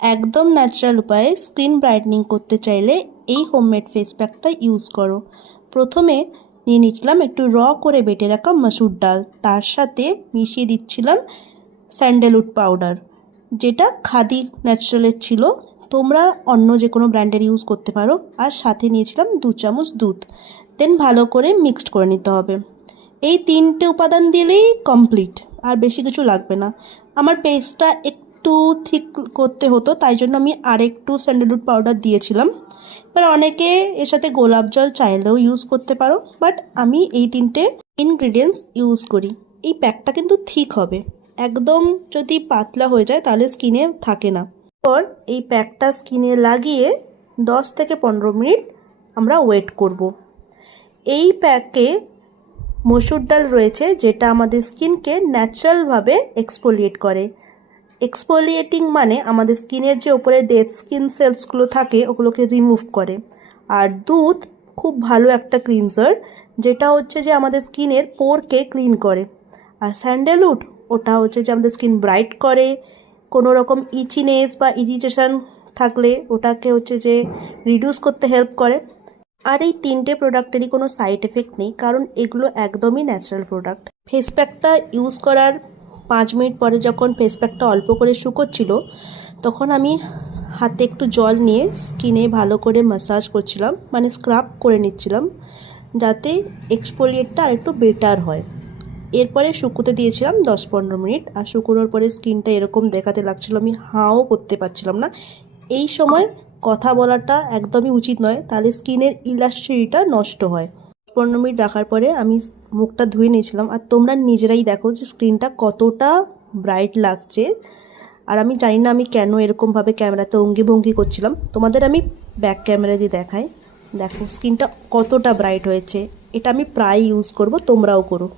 একদম ন্যাচারাল উপায়ে skin brightening করতে চাইলে এই হোমমেড ফেস প্যাকটা ইউজ করো। প্রথমে নিয়ে নিচ্ছিলাম একটু করে বেটে রাখা মসুর ডাল, তার সাথে মিশিয়ে দিচ্ছিলাম স্যান্ডেলউড পাউডার, যেটা খাদি ন্যাচারালের ছিল। তোমরা অন্য যে কোনো ব্র্যান্ডের ইউজ করতে পারো। আর সাথে নিয়েছিলাম 2 চামচ দুধ। দেন ভালো করে মিক্সড করে নিতে হবে। এই 3টে উপাদান দিলেই কমপ্লিট, আর বেশি কিছু লাগবে না। আমার পেস্টটা একটু ঠিক করতে হতো, তাই জন্য আমি আরেকটু স্যান্ডেলউড পাউডার দিয়েছিলাম। এবার অনেকে এর সাথে গোলাপ জল চাইলেও ইউজ করতে পারো, বাট আমি এই 3টে ইনগ্রিডিয়েন্টস ইউজ করি। এই প্যাকটা কিন্তু ঠিক হবে, একদম যদি পাতলা হয়ে যায় তাহলে স্কিনে থাকে না। পর এই প্যাকটা স্কিনে লাগিয়ে 10 থেকে 15 মিনিট আমরা ওয়েট করব। এই প্যাকে মসুর ডাল রয়েছে, যেটা আমাদের স্কিনকে ন্যাচারালভাবে এক্সফোলিয়েট করে। এক্সফোলিয়েটিং মানে আমাদের স্কিনের যে ওপরে ডেড স্কিন সেলসগুলো থাকে ওগুলোকে রিমুভ করে। আর দুধ খুব ভালো একটা ক্লিনজার, যেটা হচ্ছে যে আমাদের স্কিনের পোরকে ক্লিন করে। আর স্যান্ডেলউড ওটা হচ্ছে যে আমাদের স্কিন ব্রাইট করে, কোনো রকম ইচিনেস বা ইরিটেশন থাকলে ওটাকে হচ্ছে যে রিডিউস করতে হেল্প করে। আর এই 3টে প্রোডাক্টেরই কোনো সাইড এফেক্ট নেই, কারণ এগুলো একদমই ন্যাচারাল প্রোডাক্ট। ফেস প্যাকটা ইউজ করার 5 মিনিট পরে যখন ফেস প্যাকটা অল্প করে শুকোচ্ছিল, তখন আমি হাতে একটু জল নিয়ে স্কিনে ভালো করে ম্যাসাজ করছিলাম, মানে স্ক্রাব করে নিচ্ছিলাম, যাতে এক্সফোলিয়েটটা আর একটু বেটার হয়। এরপরে শুকোতে দিয়েছিলাম 10-15 মিনিট। আর শুকোনোর পরে স্কিনটা এরকম দেখাতে লাগছিল, আমি হাও করতে পারছিলাম না। এই সময় কথা বলাটা একদমই উচিত নয়, তাহলে স্কিনের ইলাস্টিসিটিটা নষ্ট হয়। 15 মিনিট রাখার পরে আমি মুখটা ধুয়ে নিয়েছিলাম, আর তোমরা নিজেরাই দেখো যে স্কিনটা কতটা ব্রাইট লাগছে। আর আমি জানি না আমি কেন এরকমভাবে ক্যামেরাতে অঙ্গি ভঙ্গি করছিলাম, তোমাদের আমি ব্যাক ক্যামেরা দিয়ে দেখাই। দেখো স্কিনটা কতটা ব্রাইট হয়েছে। এটা আমি প্রায় ইউজ করব, তোমরাও করো।